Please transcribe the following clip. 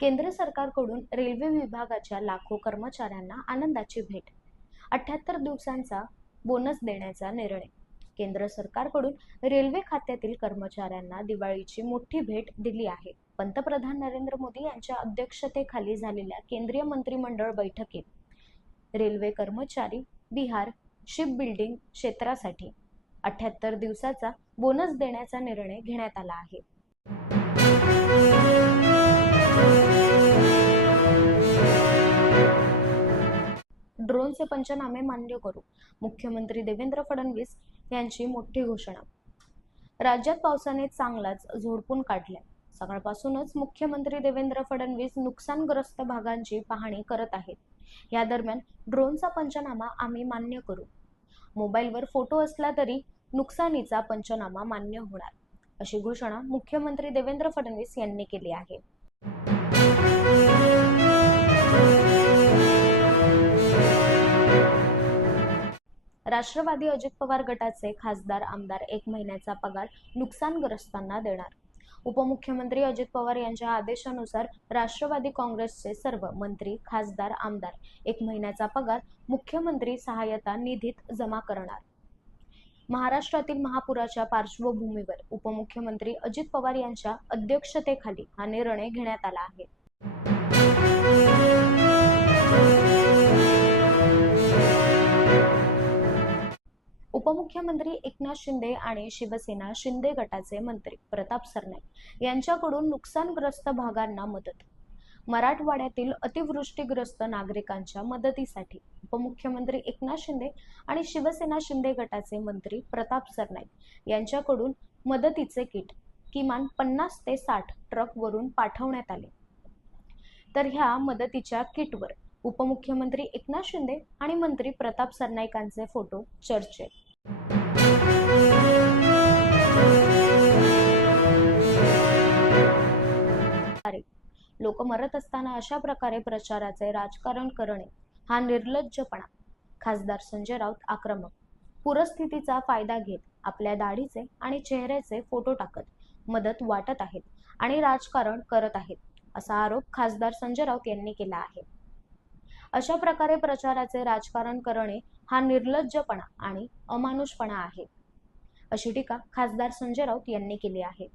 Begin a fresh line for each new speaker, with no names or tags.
केंद्र सरकारकडून रेल्वे विभागाच्या लाखो कर्मचाऱ्यांना आनंदाची भेट. अठ्याहत्तर दिवसांचा बोनस देण्याचा निर्णय. केंद्र सरकारकडून रेल्वे खात्यातील कर्मचाऱ्यांना दिवाळीची मोठी भेट दिली आहे. पंतप्रधान नरेंद्र मोदी यांच्या अध्यक्षतेखाली झालेल्या केंद्रीय मंत्रिमंडळ बैठकीत रेल्वे कर्मचारी बिहार शिप बिल्डिंग क्षेत्रासाठी अठ्याहत्तर दिवसाचा बोनस देण्याचा निर्णय घेण्यात आला आहे. ड्रोनचे पंचनामे मान्य करू. मुख्यमंत्री देवेंद्र फडणवीस यांची मोठी घोषणा. राज्यात पावसाने चांगलाच झोडपून काढलाय. सकाळपासूनच मुख्यमंत्री देवेंद्र फडणवीस नुकसानग्रस्त भागांची पाहणी करत आहेत. या दरम्यान ड्रोनचा पंचनामा आम्ही मान्य करू. मोबाईलवर फोटो असला तरी नुकसानीचा पंचनामा मान्य होणार अशी घोषणा मुख्यमंत्री देवेंद्र फडणवीस यांनी केली आहे. राष्ट्रवादी अजित पवार गटाचे खासदार आमदार एक महिन्याचा पगार नुकसानग्रस्तांना देणार. उपमुख्यमंत्री अजित पवार यांच्या आदेशानुसार राष्ट्रवादी काँग्रेसचे सर्व मंत्री खासदार आमदार एक महिन्याचा पगार मुख्यमंत्री सहायता निधीत जमा करणार. महाराष्ट्रातील महापुराच्या पार्श्वभूमीवर उपमुख्यमंत्री अजित पवार यांच्या अध्यक्षतेखाली हा निर्णय घेण्यात आला आहे. उपमुख्यमंत्री एकनाथ शिंदे आणि शिवसेना शिंदे गटाचे मंत्री प्रताप सरनाईक यांच्याकडून नुकसानग्रस्त भागांना मदत. मराठवाड्यातील अतिवृष्टीग्रस्त नागरिकांच्या मदतीसाठी उपमुख्यमंत्री एकनाथ शिंदे आणि शिवसेना शिंदे गटाचे मंत्री प्रताप सरनाईक यांच्याकडून मदतीचे किट किमान पन्नास ते साठ ट्रकवरून पाठवण्यात आले. तर ह्या मदतीच्या किटवर उपमुख्यमंत्री एकनाथ शिंदे आणि मंत्री प्रताप सरनाईकांचे फोटो चर्चेत. लोक मरत असताना अशा प्रकारे प्रचाराचे राजकारण करणे हा निर्लज्जपणा. खासदार संजय राऊत आक्रमक. पूरस्थितीचा फायदा घेत आपल्या दाढीचे आणि चेहऱ्याचे फोटो टाकत मदत वाटत आहेत आणि राजकारण करत आहेत असा आरोप खासदार संजय राऊत यांनी केला आहे. अशा प्रकारे प्रचाराचे राजकारण करणे हा निर्लज्जपणा आणि अमानुषपणा आहे. अशी टीका खासदार संजय राऊत यांनी केली आहे.